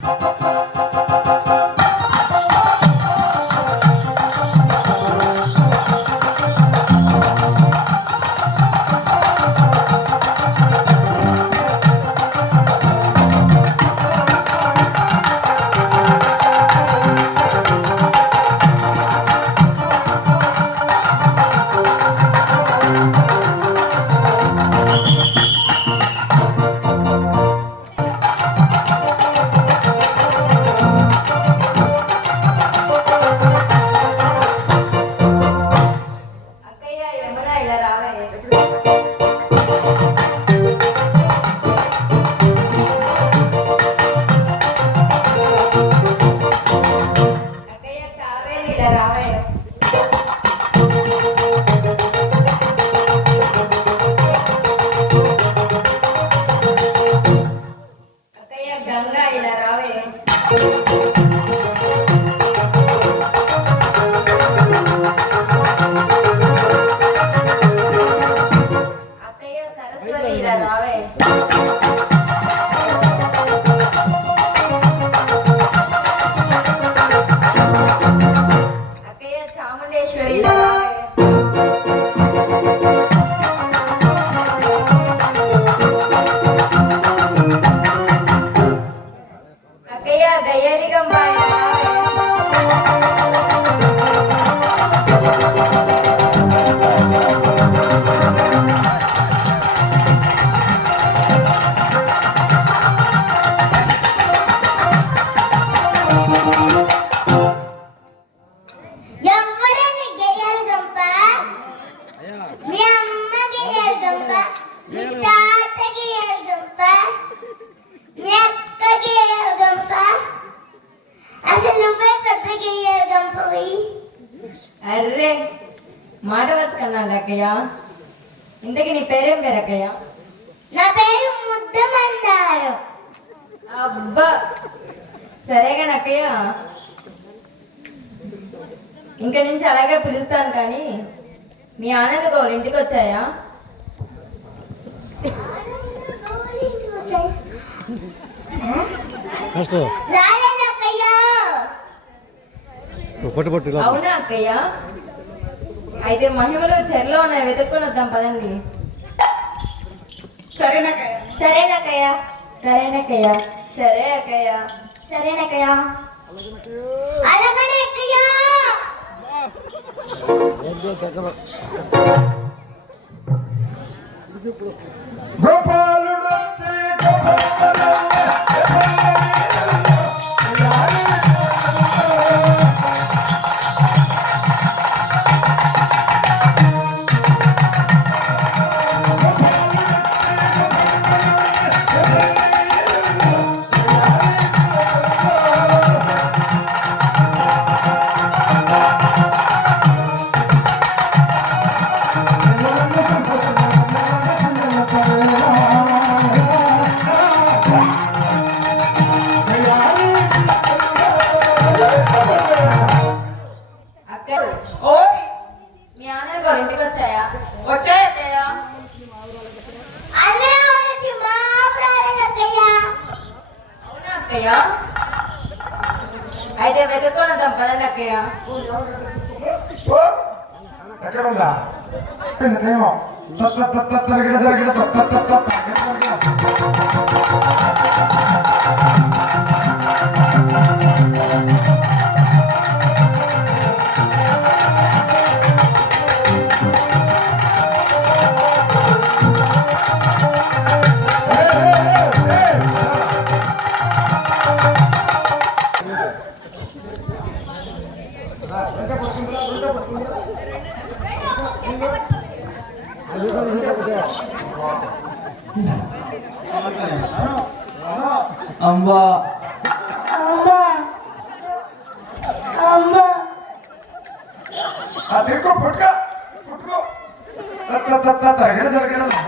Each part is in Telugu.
అక్కయ్య Música వద్దాం పదండి. సరేనక్కయ్య. సరేనక్కయ్య. సరేనక్కయ్య. సరే అక్కయ్య సరేనక్కయ్య. అలాగనే అక్కయ్య. గోపాలుడు వచ్చి అక్క వెతుక్కొని వద్దాం పదండి అక్కయ్య? ఎక్కడ ఉందా ఏమో. తత్త తత్త తరగడ తరగడ తత్త తత్త తరగడ అంబా అమ్మా అమ్మా ఆ తిరుక్కో పుట్టుకో పుట్టుకో తత్త తత్త తరగడ తరగడ అక్కయ్య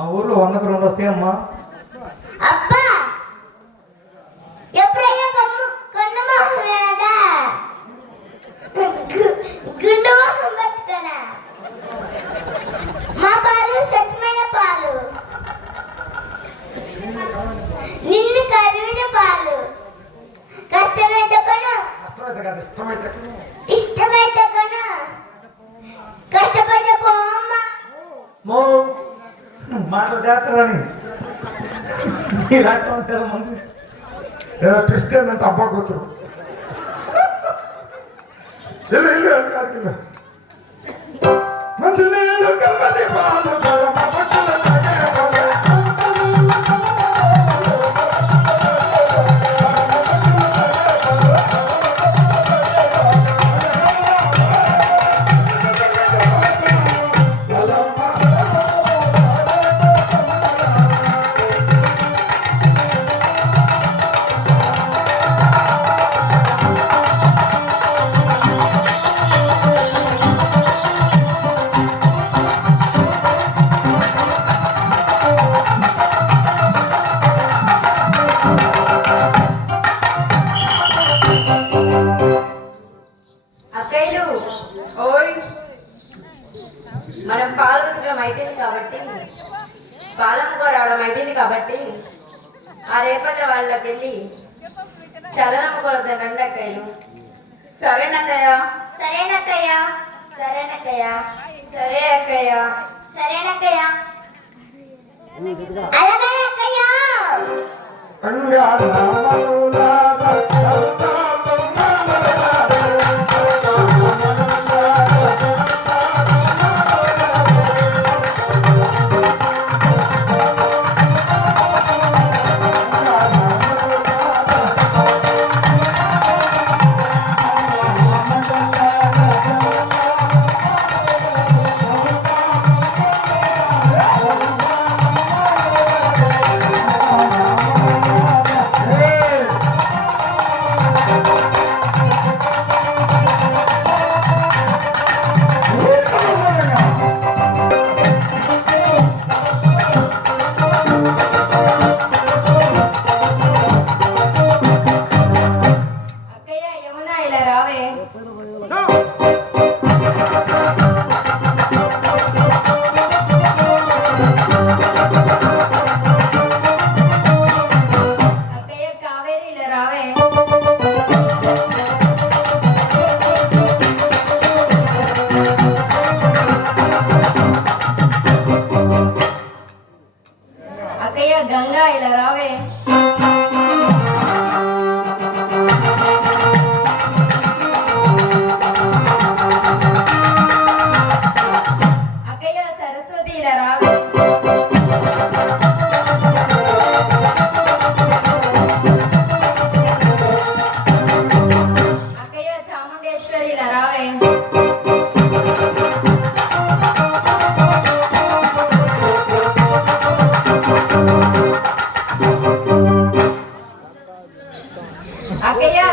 మా ఊర్లో వంద రెండు వస్తాయమ్మా తప్పకుండా అలాగే అక్కయ్య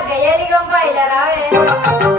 que ya digan bailar, a ¿eh? ver.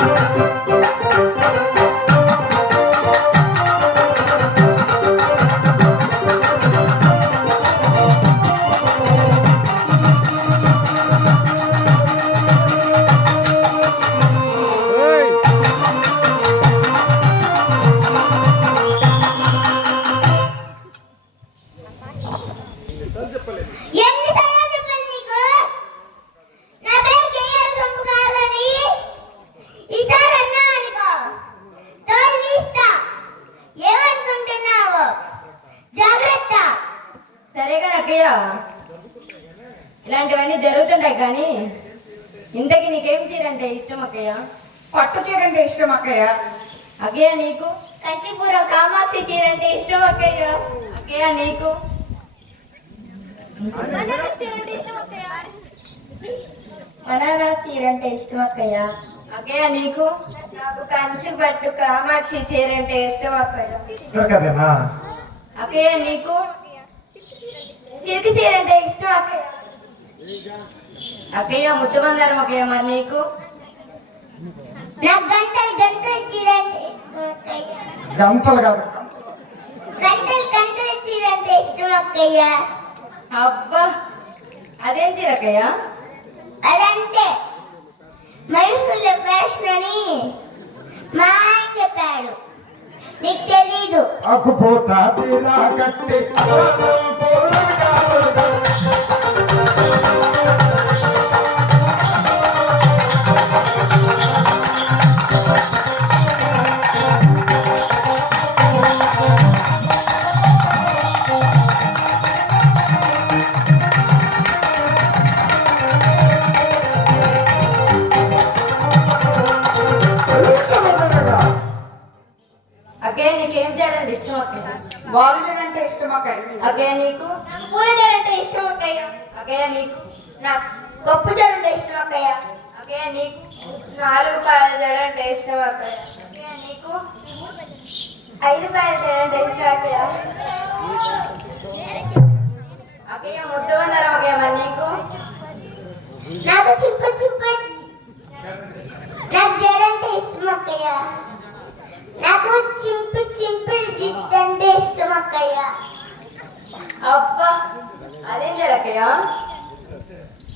అక్కయ్య నీకు? కంచిపురం కామాక్షి చీర అంటే ఇష్టం అక్కయ్య. అక్కయ్య నీకు? బనారస్ చీర అంటే ఇష్టం అక్కయ్య. బనారస్ చీర అంటే ఇష్టం అక్కయ్య. అక్కయ్య నీకు? నాకు కంచి పట్టు కామాక్షి చీర అంటే ఇష్టం అక్కయ్య. అక్కయ్య నీకు? సిల్క్ చీర అంటే ఇష్టం అక్కయ్య. అక్కయ్య ముట్టుబంగారం అక్కయ్య మరి నీకు? నాకు గంటలు గంటలు చీర అంటే గంతలు కాదు. గంటలు గంటల చీర అంటే ఇష్టం అక్కయ్య. అబ్బా అదేం చీర అక్కయ్య? అదంటే మనుషుల ఫ్యాషన్ అని మా చెప్పాడు. నీకు తెలీదు. కట్టి ఐదు అక్కయ్య అక్కయ్య మరి నీకు. నాకు చింప చింప నాకు జడ అంటే ఇష్టం అక్కయ్య. నాకు చింపు చింపుల్ జిట్ అంటే ఇష్టం అక్కయ్య. అబ్బా అదేం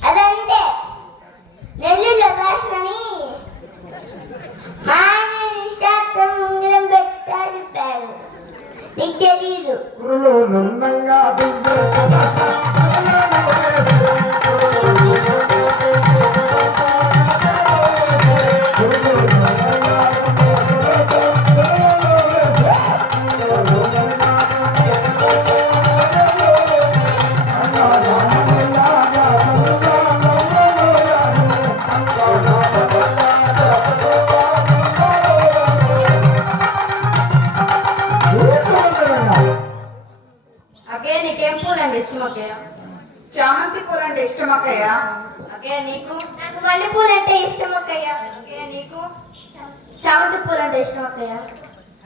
అదంతే భాషని మా ఆయన ఉంగరం పెట్టా నీకు తెలీదు. అక్కయ్య నీకు? నాకు మల్లెపూలు అంటే ఇష్టం అక్కయ్య. అక్కయ్య నీకు? చామంతి పూలు అంటే ఇష్టం అక్కయ్య.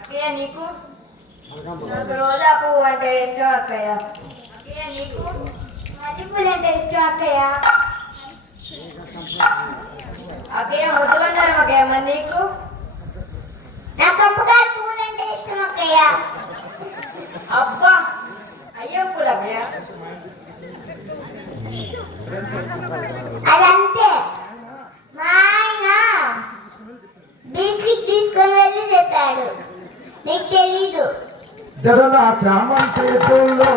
అక్కయ్య నీకు? నాకు రోజా పువ్వు అంటే ఇష్టం అక్కయ్య. అక్కయ్య నీకు? మల్లె పూలు అంటే ఇష్టం అక్కయ్య. అక్కయ్య ముట్టుబంగారం అక్కయ్య మరి నీకు? నాకు అమ్మగారి పువ్వులు అంటే ఇష్టం అక్కయ్య. అబ్బా అయ్యో పూలు అక్కయ్య. అదంతే మా ఆయన బీచ్కి తీసుకొని వెళ్ళి చెప్పాడు. నీకు తెలీదు. జడల చామంతి పూల్లో.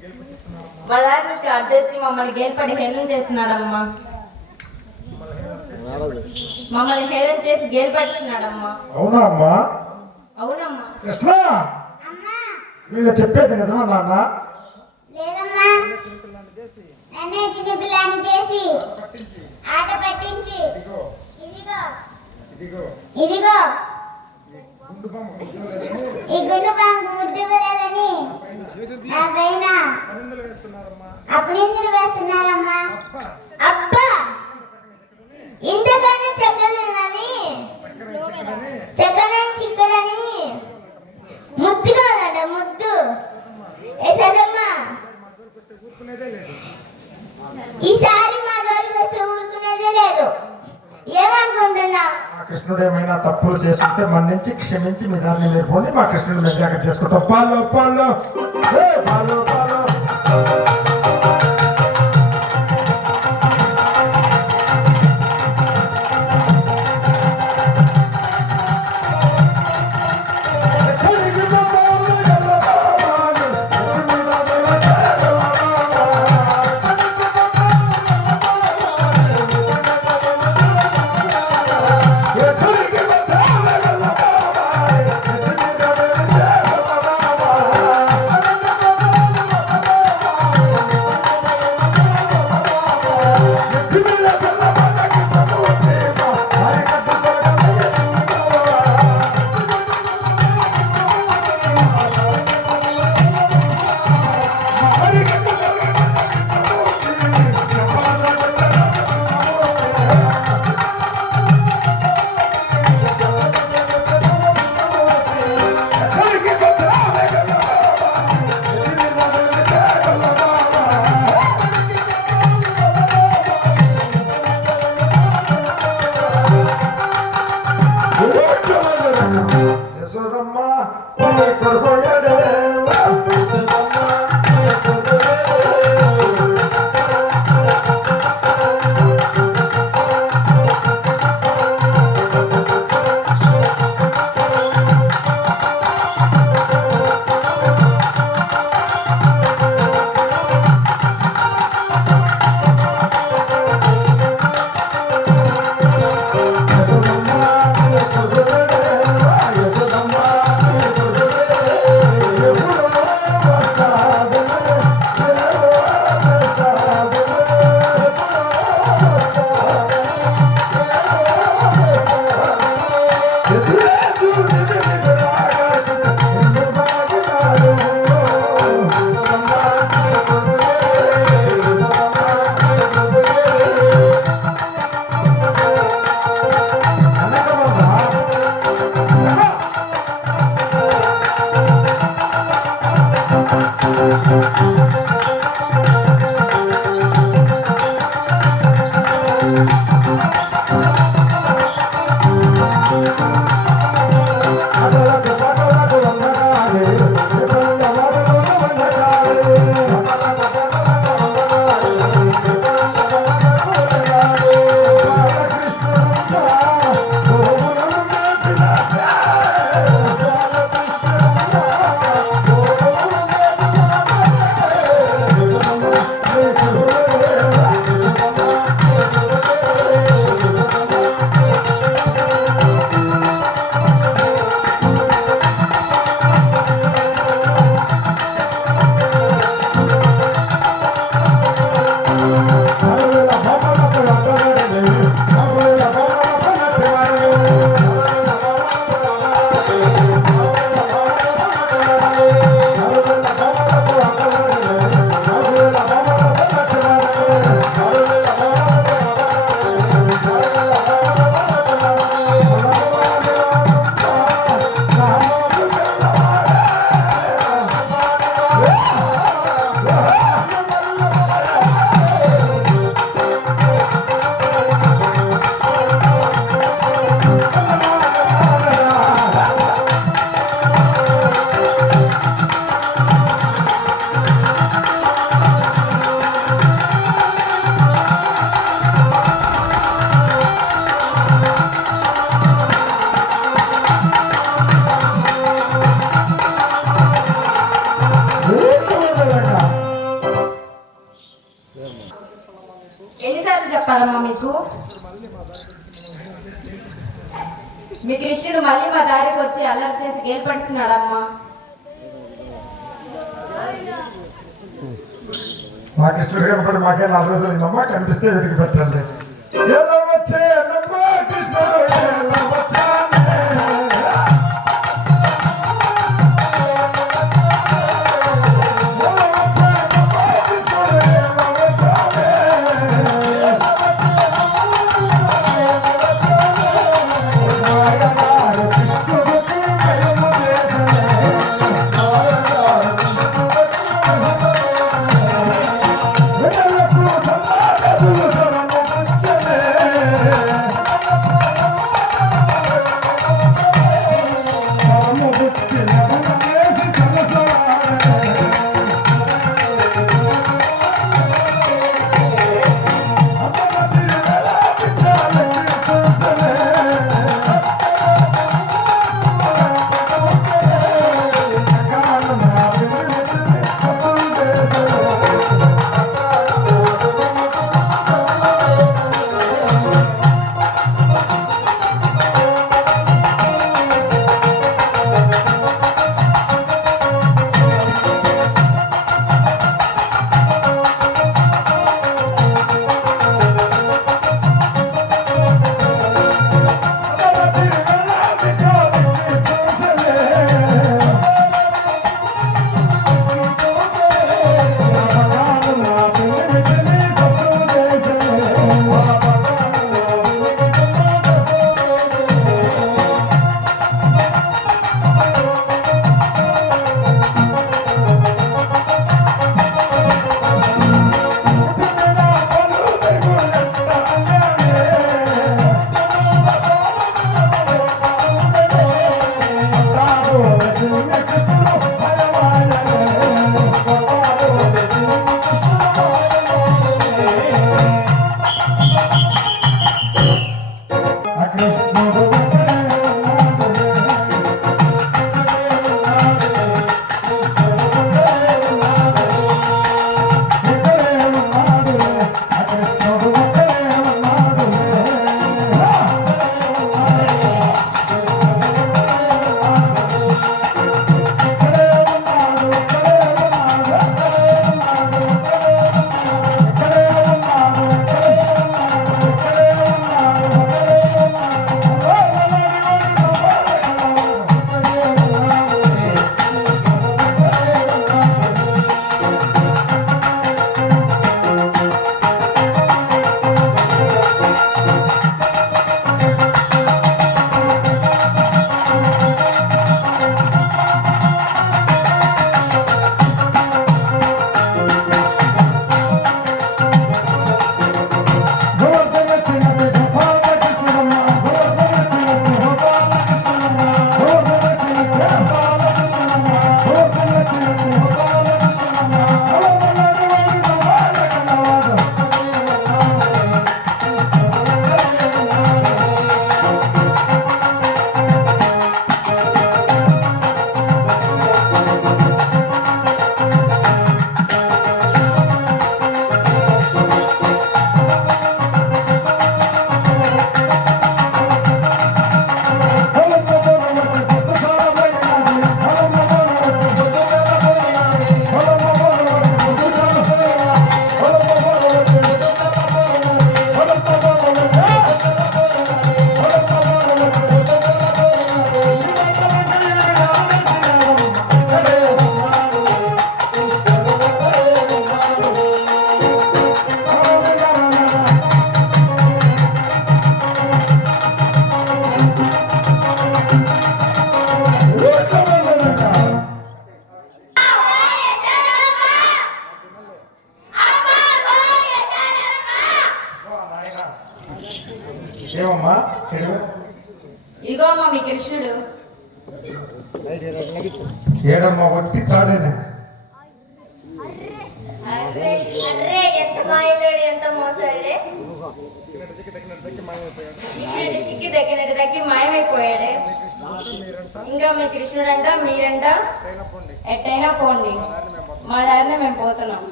ఆవిడకి అడ్డొచ్చి మమ్మల్ని గేల్పడి హేళన చేస్తున్నాడమ్మా. మమ్మల్ని హేళన చేసి గేల్పడుతున్నాడమ్మా అవునా అమ్మా? అవునమ్మా. కృష్ణ! అమ్మా వీళ్ళు చెప్పేది నిజమా నాన్న? లేదమ్మా. నన్నే చిన్న పిల్లని చేసి ఆట పట్టించి ఇదిగో. ఇదిగో. ఈ గుండు బాంబు ముద్దు లేదని నా పైన అప్పుడు ఎందుకు వేస్తున్నారమ్మా? అబ్బా ఇంతకన్నా చెక్కలున్నవి చెక్కలని చిక్కడని. ముద్దు కాదంట ముద్దు. ఎసదమ్మా ఈసారి మా జోలికి వస్తే ఊరుకునేదే లేదు. మా కృష్ణుడు ఏమైనా తప్పులు చేసుకుంటే మన నుంచి క్షమించి మీ దారిని మీరు పోండి. మా కృష్ణుడు మేము జాగ్రత్త చేసుకుంటాం పాలు పాలు పాలు சுதம்மா உனக்கு கொள்ளடே మాకేం కనపడి మాకేం కనిపిస్తే వెతికి పెట్టండి.